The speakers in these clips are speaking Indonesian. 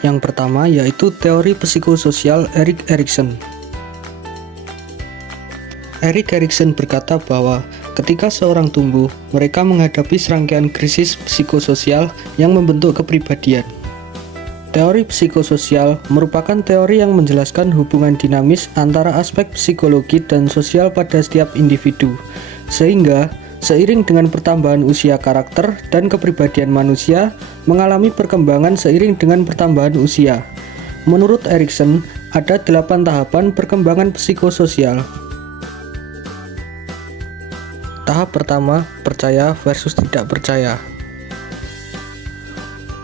Yang pertama yaitu teori psikososial Erik Erikson. Erik Erikson berkata bahwa ketika seorang tumbuh, mereka menghadapi serangkaian krisis psikososial yang membentuk kepribadian. Teori psikososial merupakan teori yang menjelaskan hubungan dinamis antara aspek psikologi dan sosial pada setiap individu, sehingga seiring dengan pertambahan usia karakter dan kepribadian manusia mengalami perkembangan seiring dengan pertambahan usia. Menurut Erikson, ada 8 tahapan perkembangan psikososial. Tahap pertama, percaya versus tidak percaya.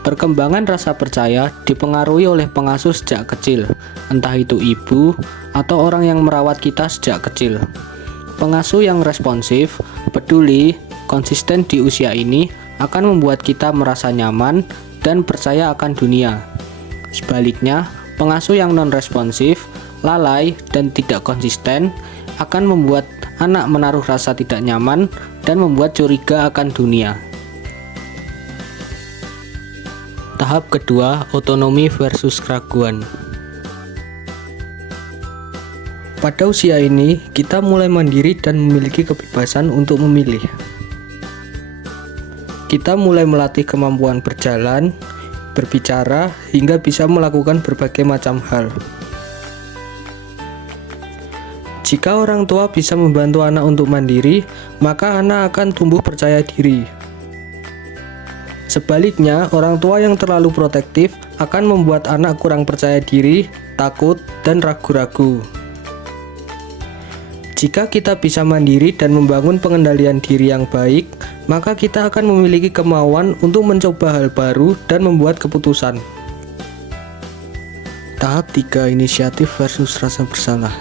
Perkembangan rasa percaya dipengaruhi oleh pengasuh sejak kecil, entah itu ibu atau orang yang merawat kita sejak kecil. Pengasuh yang responsif, peduli, konsisten di usia ini akan membuat kita merasa nyaman dan percaya akan dunia. Sebaliknya, pengasuh yang non-responsif, lalai, dan tidak konsisten akan membuat anak menaruh rasa tidak nyaman dan membuat curiga akan dunia. Tahap kedua, otonomi versus keraguan. Pada usia ini, kita mulai mandiri dan memiliki kebebasan untuk memilih. Kita mulai melatih kemampuan berjalan, berbicara, hingga bisa melakukan berbagai macam hal. Jika orang tua bisa membantu anak untuk mandiri, maka anak akan tumbuh percaya diri. Sebaliknya, orang tua yang terlalu protektif akan membuat anak kurang percaya diri, takut, dan ragu-ragu. Jika kita bisa mandiri dan membangun pengendalian diri yang baik, maka kita akan memiliki kemauan untuk mencoba hal baru dan membuat keputusan. Tahap 3, inisiatif versus rasa bersalah.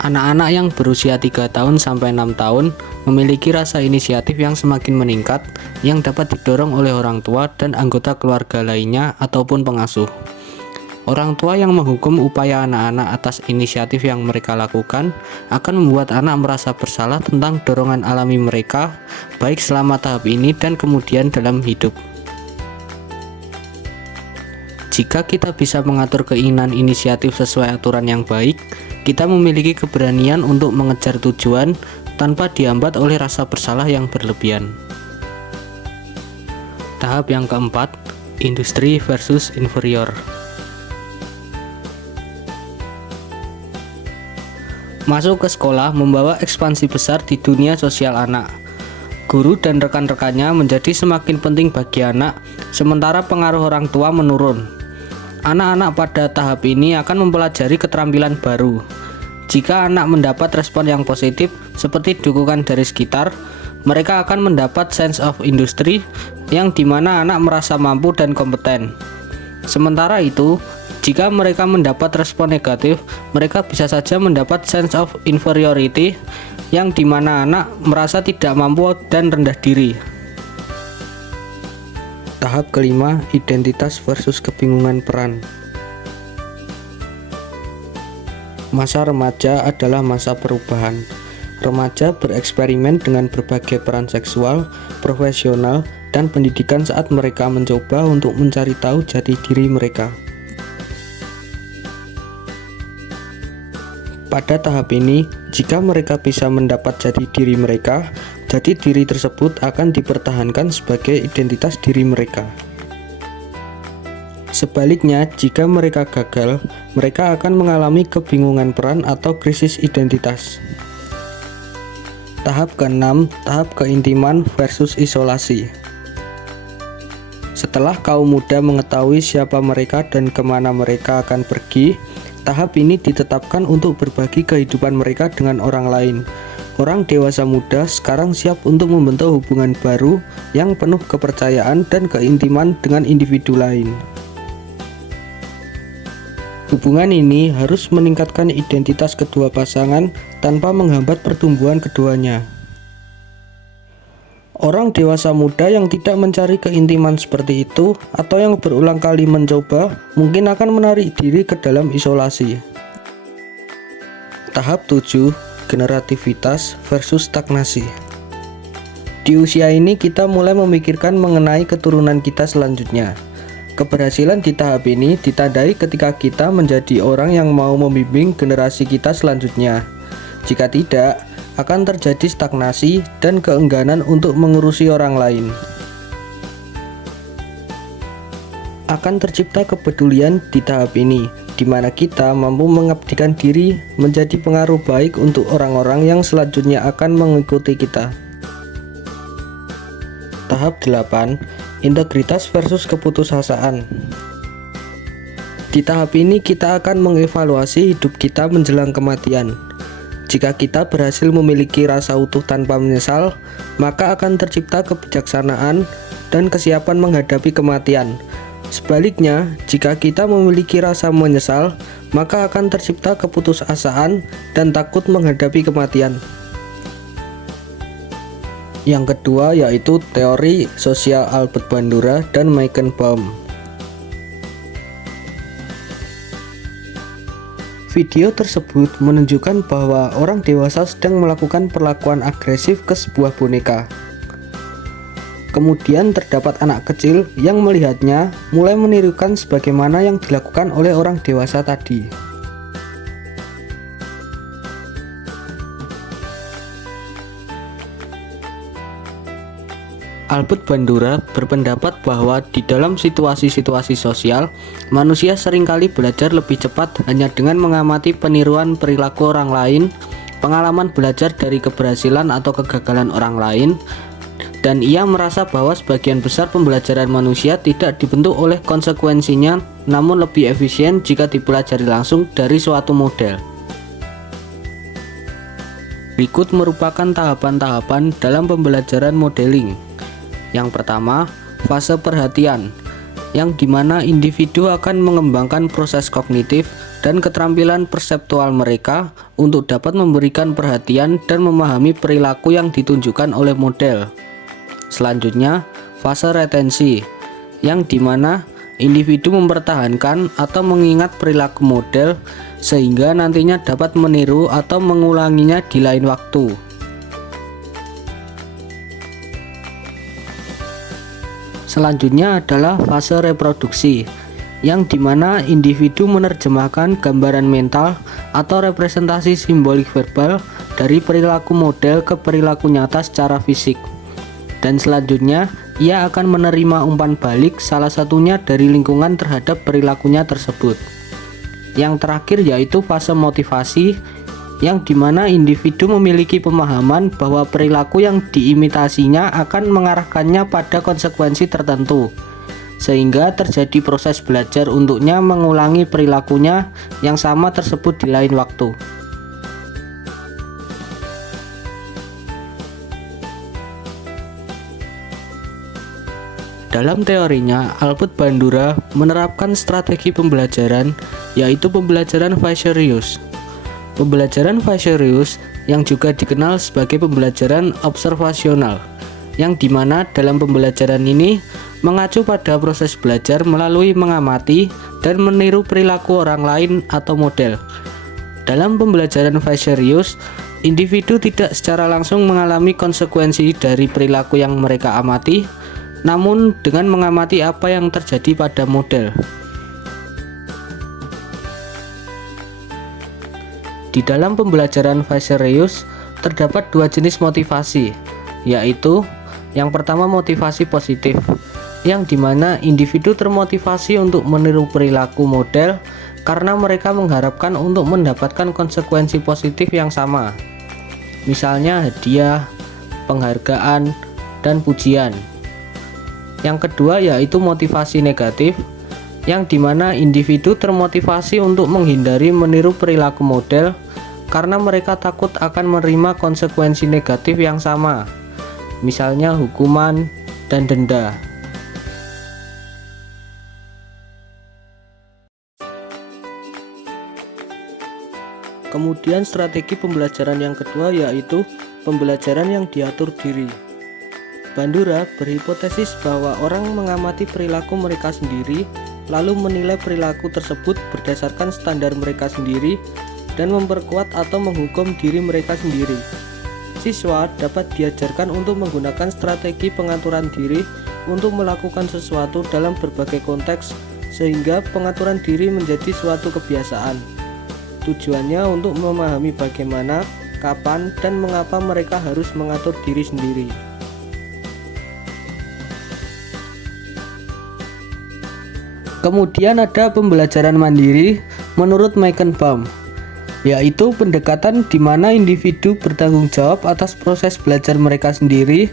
Anak-anak yang berusia 3 tahun sampai 6 tahun memiliki rasa inisiatif yang semakin meningkat yang dapat didorong oleh orang tua dan anggota keluarga lainnya ataupun pengasuh. Orang tua yang menghukum upaya anak-anak atas inisiatif yang mereka lakukan akan membuat anak merasa bersalah tentang dorongan alami mereka, baik selama tahap ini dan kemudian dalam hidup. Jika kita bisa mengatur keinginan inisiatif sesuai aturan yang baik, kita memiliki keberanian untuk mengejar tujuan tanpa dihambat oleh rasa bersalah yang berlebihan. Tahap yang keempat, industri versus inferior. Masuk ke sekolah membawa ekspansi besar di dunia sosial anak. Guru dan rekan-rekannya menjadi semakin penting bagi anak, sementara pengaruh orang tua menurun. Anak-anak pada tahap ini akan mempelajari keterampilan baru. Jika anak mendapat respon yang positif seperti dukungan dari sekitar, mereka akan mendapat sense of industry yang dimana anak merasa mampu dan kompeten. Sementara itu, jika mereka mendapat respon negatif, mereka bisa saja mendapat sense of inferiority yang dimana anak merasa tidak mampu dan rendah diri. Tahap kelima, identitas versus kebingungan peran. Masa remaja adalah masa perubahan. Remaja bereksperimen dengan berbagai peran seksual, profesional, dan pendidikan saat mereka mencoba untuk mencari tahu jati diri mereka. Pada tahap ini, jika mereka bisa mendapat jati diri mereka, jati diri tersebut akan dipertahankan sebagai identitas diri mereka. Sebaliknya, jika mereka gagal, mereka akan mengalami kebingungan peran atau krisis identitas. Tahap ke-6, tahap keintiman versus isolasi. Setelah kaum muda mengetahui siapa mereka dan kemana mereka akan pergi, tahap ini ditetapkan untuk berbagi kehidupan mereka dengan orang lain. Orang dewasa muda sekarang siap untuk membentuk hubungan baru yang penuh kepercayaan dan keintiman dengan individu lain. Hubungan ini harus meningkatkan identitas kedua pasangan tanpa menghambat pertumbuhan keduanya. Orang dewasa muda yang tidak mencari keintiman seperti itu atau yang berulang kali mencoba mungkin akan menarik diri ke dalam isolasi. Tahap 7, generativitas versus stagnasi. Di usia ini kita mulai memikirkan mengenai keturunan kita selanjutnya. Keberhasilan di tahap ini ditandai ketika kita menjadi orang yang mau membimbing generasi kita selanjutnya. Jika tidak, akan terjadi stagnasi dan keengganan untuk mengurusi orang lain. Akan tercipta kepedulian di tahap ini, di mana kita mampu mengabdikan diri menjadi pengaruh baik untuk orang-orang yang selanjutnya akan mengikuti kita. Tahap 8. Integritas versus keputusasaan. Di tahap ini kita akan mengevaluasi hidup kita menjelang kematian. Jika kita berhasil memiliki rasa utuh tanpa menyesal, maka akan tercipta kebijaksanaan dan kesiapan menghadapi kematian. Sebaliknya, jika kita memiliki rasa menyesal, maka akan tercipta keputusasaan dan takut menghadapi kematian. Yang kedua yaitu teori sosial Albert Bandura dan Michael Baum. Video tersebut menunjukkan bahwa orang dewasa sedang melakukan perlakuan agresif ke sebuah boneka. Kemudian terdapat anak kecil yang melihatnya mulai menirukan sebagaimana yang dilakukan oleh orang dewasa tadi. Albert Bandura berpendapat bahwa di dalam situasi-situasi sosial, manusia seringkali belajar lebih cepat hanya dengan mengamati peniruan perilaku orang lain, pengalaman belajar dari keberhasilan atau kegagalan orang lain, dan ia merasa bahwa sebagian besar pembelajaran manusia tidak dibentuk oleh konsekuensinya, namun lebih efisien jika dipelajari langsung dari suatu model. Berikut merupakan tahapan-tahapan dalam pembelajaran modeling. Yang pertama, fase perhatian, yang dimana individu akan mengembangkan proses kognitif dan keterampilan perseptual mereka untuk dapat memberikan perhatian dan memahami perilaku yang ditunjukkan oleh model. Selanjutnya, fase retensi, yang dimana individu mempertahankan atau mengingat perilaku model sehingga nantinya dapat meniru atau mengulanginya di lain waktu. Selanjutnya adalah fase reproduksi, yang dimana individu menerjemahkan gambaran mental atau representasi simbolik verbal dari perilaku model ke perilaku nyata secara fisik. Dan selanjutnya, ia akan menerima umpan balik salah satunya dari lingkungan terhadap perilakunya tersebut. Yang terakhir yaitu fase motivasi, yang dimana individu memiliki pemahaman bahwa perilaku yang diimitasinya akan mengarahkannya pada konsekuensi tertentu, sehingga terjadi proses belajar untuknya mengulangi perilakunya yang sama tersebut di lain waktu. Dalam teorinya, Albert Bandura menerapkan strategi pembelajaran, yaitu pembelajaran Vicarious. Pembelajaran Vicarious yang juga dikenal sebagai pembelajaran observasional, yang dimana dalam pembelajaran ini mengacu pada proses belajar melalui mengamati dan meniru perilaku orang lain atau model. Dalam pembelajaran Vicarious, individu tidak secara langsung mengalami konsekuensi dari perilaku yang mereka amati, namun dengan mengamati apa yang terjadi pada model. Di dalam pembelajaran Vicarious terdapat dua jenis motivasi, yaitu yang pertama motivasi positif, yang dimana individu termotivasi untuk meniru perilaku model karena mereka mengharapkan untuk mendapatkan konsekuensi positif yang sama, misalnya hadiah, penghargaan, dan pujian. Yang kedua yaitu motivasi negatif, yang dimana individu termotivasi untuk menghindari meniru perilaku model karena mereka takut akan menerima konsekuensi negatif yang sama, misalnya hukuman dan denda. Kemudian strategi pembelajaran yang kedua yaitu pembelajaran yang diatur diri. Bandura berhipotesis bahwa orang mengamati perilaku mereka sendiri, lalu menilai perilaku tersebut berdasarkan standar mereka sendiri dan memperkuat atau menghukum diri mereka sendiri. Siswa dapat diajarkan untuk menggunakan strategi pengaturan diri untuk melakukan sesuatu dalam berbagai konteks sehingga pengaturan diri menjadi suatu kebiasaan. Tujuannya untuk memahami bagaimana, kapan, dan mengapa mereka harus mengatur diri sendiri. Kemudian ada pembelajaran mandiri menurut Meichenbaum, yaitu pendekatan di mana individu bertanggung jawab atas proses belajar mereka sendiri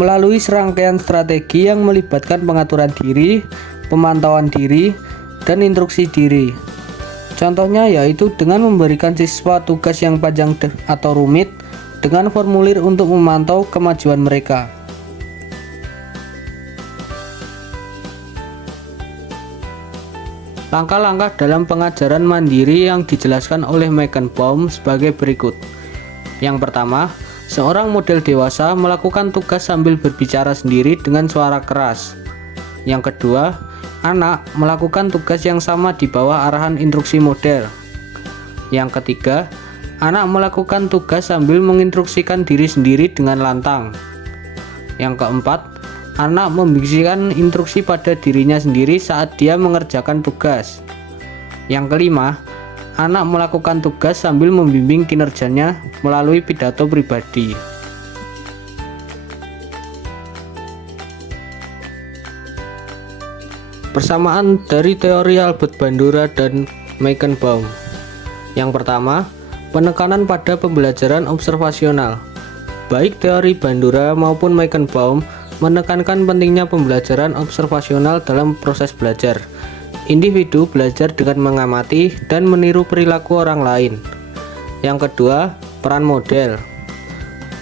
melalui serangkaian strategi yang melibatkan pengaturan diri, pemantauan diri, dan instruksi diri. Contohnya yaitu dengan memberikan siswa tugas yang panjang atau rumit dengan formulir untuk memantau kemajuan mereka. Langkah-langkah dalam pengajaran mandiri yang dijelaskan oleh Meichenbaum sebagai berikut. Yang pertama, seorang model dewasa melakukan tugas sambil berbicara sendiri dengan suara keras. Yang kedua, anak melakukan tugas yang sama di bawah arahan instruksi model. Yang ketiga, anak melakukan tugas sambil menginstruksikan diri sendiri dengan lantang. Yang keempat, anak membisikkan instruksi pada dirinya sendiri saat dia mengerjakan tugas. Yang kelima, anak melakukan tugas sambil membimbing kinerjanya melalui pidato pribadi. Persamaan dari teori Albert Bandura dan Meichenbaum. Yang pertama, penekanan pada pembelajaran observasional. Baik teori Bandura maupun Meichenbaum menekankan pentingnya pembelajaran observasional dalam proses belajar. Individu belajar dengan mengamati dan meniru perilaku orang lain. Yang kedua, peran model.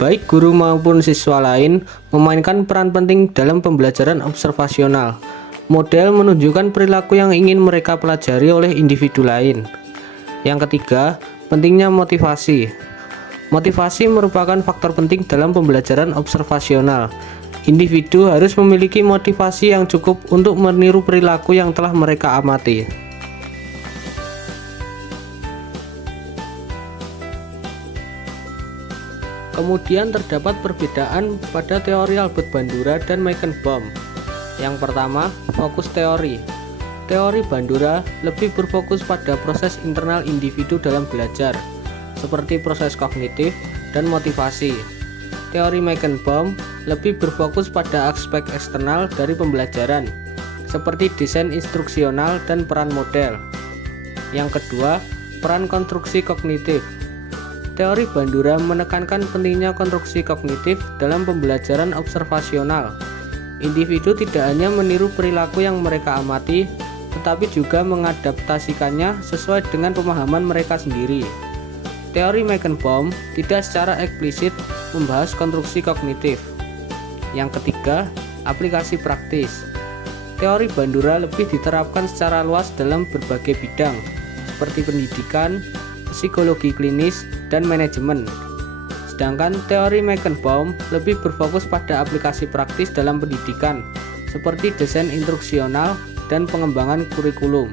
Baik guru maupun siswa lain memainkan peran penting dalam pembelajaran observasional. Model menunjukkan perilaku yang ingin mereka pelajari oleh individu lain. Yang ketiga, pentingnya motivasi. Motivasi merupakan faktor penting dalam pembelajaran observasional. Individu harus memiliki motivasi yang cukup untuk meniru perilaku yang telah mereka amati. Kemudian terdapat perbedaan pada teori Albert Bandura dan Meichenbaum. Yang pertama, fokus teori. Teori Bandura lebih berfokus pada proses internal individu dalam belajar, seperti proses kognitif dan motivasi. Teori Meichenbaum lebih berfokus pada aspek eksternal dari pembelajaran, seperti desain instruksional dan peran model. Yang kedua, peran konstruksi kognitif. Teori Bandura menekankan pentingnya konstruksi kognitif dalam pembelajaran observasional. Individu tidak hanya meniru perilaku yang mereka amati, tetapi juga mengadaptasikannya sesuai dengan pemahaman mereka sendiri. Teori Meichenbaum tidak secara eksplisit membahas konstruksi kognitif. Yang ketiga, aplikasi praktis. Teori Bandura lebih diterapkan secara luas dalam berbagai bidang, seperti pendidikan, psikologi klinis, dan manajemen. Sedangkan teori Meichenbaum lebih berfokus pada aplikasi praktis dalam pendidikan, seperti desain instruksional dan pengembangan kurikulum.